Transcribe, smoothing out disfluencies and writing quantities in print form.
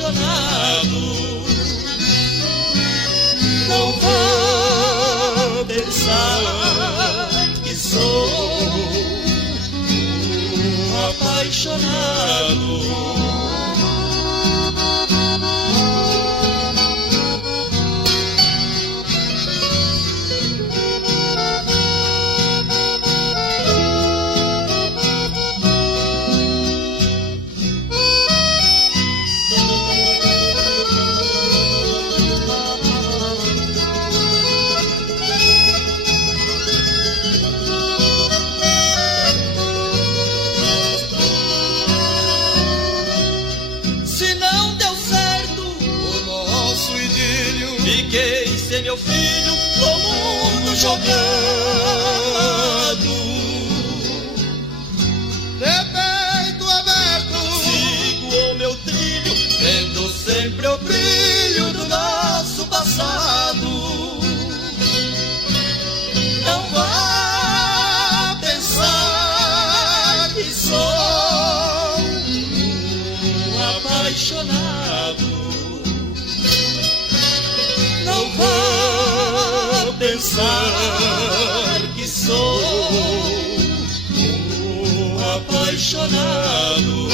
apaixonado. Não vá pensar que sou um apaixonado. Fiquei sem meu filho, o mundo jogado. De peito aberto, sigo o meu trilho, vendo sempre o brilho do nosso passado. Não vá pensar que sou um apaixonado. Não vá pensar que sou um apaixonado.